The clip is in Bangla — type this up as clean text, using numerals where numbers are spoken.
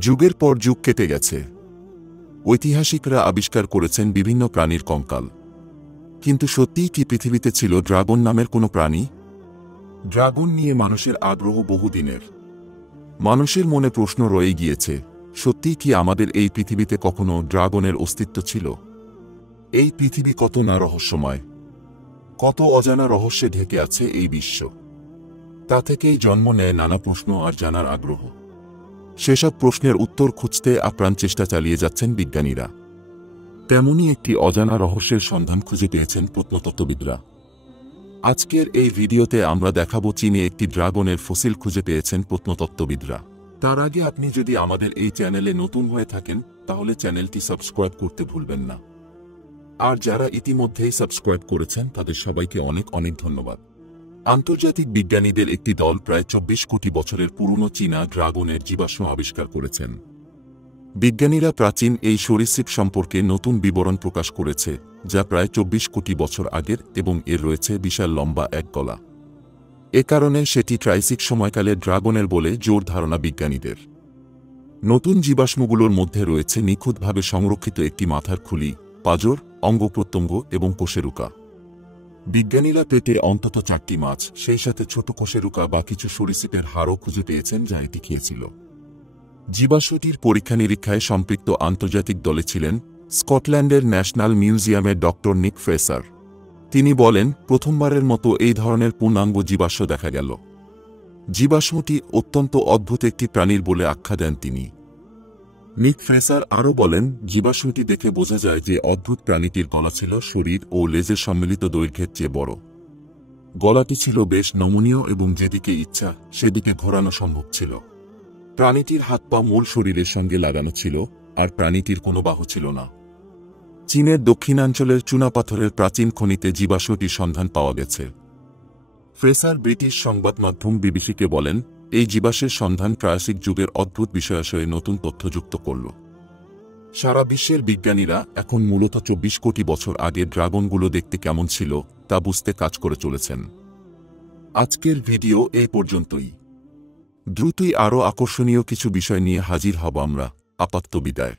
যুগের পর যুগ কেটে গেছে। ঐতিহাসিকরা আবিষ্কার করেছেন বিভিন্ন প্রাণীর কঙ্কাল। কিন্তু সত্যিই কি পৃথিবীতে ছিল ড্রাগন নামের কোনো প্রাণী? ড্রাগন নিয়ে মানুষের আগ্রহ বহুদিনের। মানুষের মনে প্রশ্ন রয়ে গিয়েছে, সত্যিই কি আমাদের এই পৃথিবীতে কখনো ড্রাগনের অস্তিত্ব ছিল? এই পৃথিবী কত না রহস্যময়, কত অজানা রহস্যে ঢেকে আছে এই বিশ্ব। তা থেকেই জন্ম নেয় নানা প্রশ্ন আর জানার আগ্রহ। সেসব প্রশ্নের উত্তর খুঁজতে আপ্রাণ চেষ্টা চালিয়ে যাচ্ছেন বিজ্ঞানীরা। তেমনই একটি অজানা রহস্যের সন্ধান খুঁজে পেয়েছেন প্রত্নতত্ত্ববিদরা। আজকের এই ভিডিওতে আমরা দেখাবো চীনে একটি ড্রাগনের ফসিল খুঁজে পেয়েছেন প্রত্নতত্ত্ববিদরা। তার আগে আপনি যদি আমাদের এই চ্যানেলে নতুন হয়ে থাকেন তাহলে চ্যানেলটি সাবস্ক্রাইব করতে ভুলবেন না। আর যারা ইতিমধ্যেই সাবস্ক্রাইব করেছেন তাদের সবাইকে অনেক অনেক ধন্যবাদ। আন্তর্জাতিক বিজ্ঞানীদের একটি দল প্রায় 24 কোটি বছরের পুরনো চীনা ড্রাগনের জীবাশ্ম আবিষ্কার করেছেন। বিজ্ঞানীরা প্রাচীন এই সরীসৃপ সম্পর্কে নতুন বিবরণ প্রকাশ করেছে, যা প্রায় 24 কোটি বছর আগের এবং এর রয়েছে বিশাল লম্বা এক গলা। এ কারণে সেটি ট্রাইসিক সময়কালের ড্রাগনের বলে জোর ধারণা বিজ্ঞানীদের। নতুন জীবাশ্মগুলোর মধ্যে রয়েছে নিখুঁতভাবে সংরক্ষিত একটি মাথার খুলি, পাঁজর, অঙ্গপ্রত্যঙ্গ এবং কোষেরুকা। বিজ্ঞানীরা পেটে অন্তত 4টি মাছ, সেই সাথে ছোট কোষেরুকা বা কিছু সরীসৃপের হাড়ও খুঁজে পেয়েছেন যা এটি খেয়েছিল। জীবাশ্মটির পরীক্ষা নিরীক্ষায় সম্পৃক্ত আন্তর্জাতিক দলে ছিলেন স্কটল্যান্ডের ন্যাশনাল মিউজিয়ামের ডক্টর নিক ফ্রেসার। তিনি বলেন, প্রথমবারের মতো এই ধরনের পূর্ণাঙ্গ জীবাশ্ম দেখা গেল। জীবাশ্মটি অত্যন্ত অদ্ভুত একটি প্রাণীর বলে আখ্যা দেন তিনি। নিক ফ্রেসার আরও বলেন, জীবাশ্মটি দেখে বোঝা যায় যে অদ্ভুত প্রাণীটির গলা ছিল শরীর ও লেজের সম্মিলিত দৈর্ঘ্যের চেয়ে বড়। গলাটি ছিল বেশ নমনীয় এবং যেদিকে ইচ্ছা সেদিকে ঘোরানো সম্ভব ছিল। প্রাণীটির হাত পা মূল শরীরের সঙ্গে লাগানো ছিল, আর প্রাণীটির কোনো বাহু ছিল না। চীনের দক্ষিণাঞ্চলের চুনাপাথরের প্রাচীন খনিতে জীবাশ্মটির সন্ধান পাওয়া গেছে। ফ্রেসার ব্রিটিশ সংবাদ মাধ্যম বিবিসিকে বলেন, এই জীবাশ্মের সন্ধান ট্রায়াসিক যুগের অদ্ভুত বিষয়াশয়ে নতুন তথ্য যুক্ত করল। সারা বিশ্বের বিজ্ঞানীরা এখন মূলত 24 কোটি বছর আগে ড্রাগনগুলো দেখতে কেমন ছিল তা বুঝতে কাজ করে চলেছেন। আজকের ভিডিও এই পর্যন্তই। দ্রুতই আরও আকর্ষণীয় কিছু বিষয় নিয়ে হাজির হব আমরা। আপাতত বিদায়।